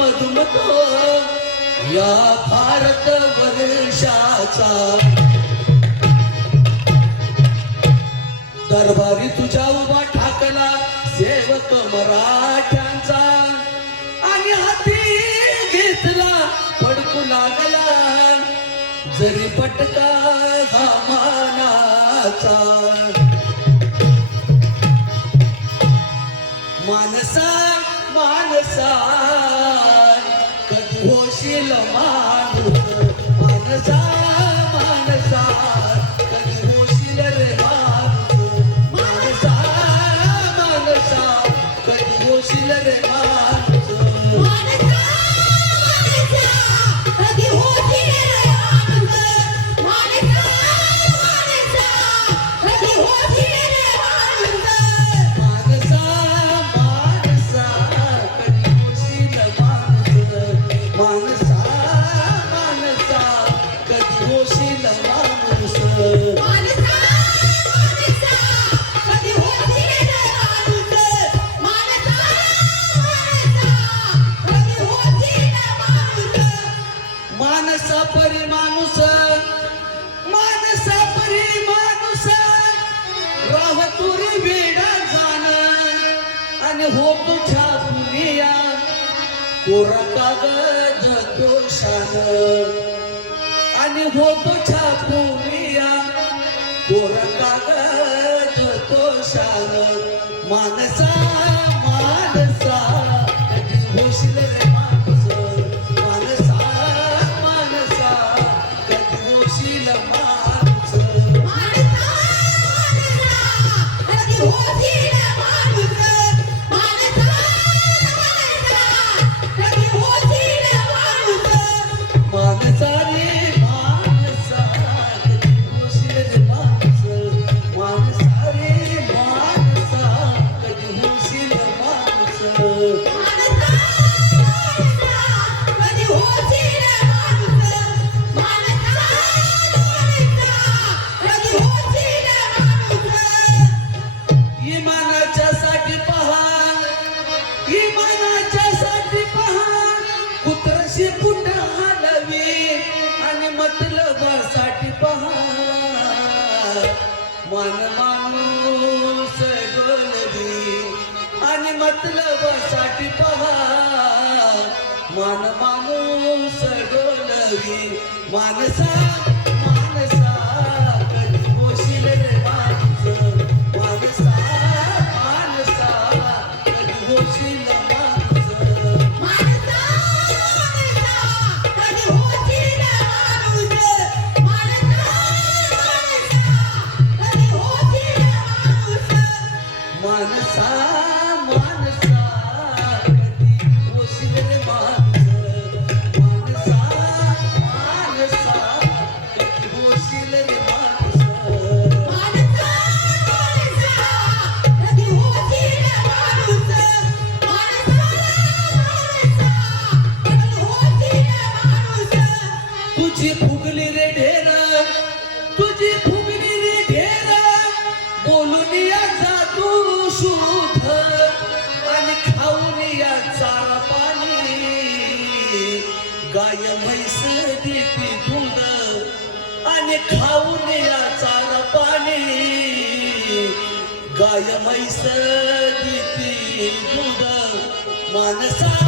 मधुमतो या भारत वर्षाचा. दरबारी तुझ्या उभा ठाकला सेवक मराठ्यांचा. आणि हाती घेतला पडकू लागला जरी पटका हा मानाचा. मानसा मानसा कधी होशील माणूस मानसा मानसा मानसा परी माणूस मानसा परी माणूस राह तुरी वेडा जाण आणि हो तुझ्या दुनिया. कोरा कागद तो शान आणि हो तुझ्या दुनिया. कोरा कागद तो शान मानसा मानसा मन माणूस गोलवी आणि मतलबासाठी पहा. मन माणूस गोलवी मानसा मानसा कधी होशील रे माणूस? मानसा मानसा कधी होशील गाय म्हैस देती दूध आणि खाऊन या चारा पाणी. गाय म्हैस देती दूध माणसा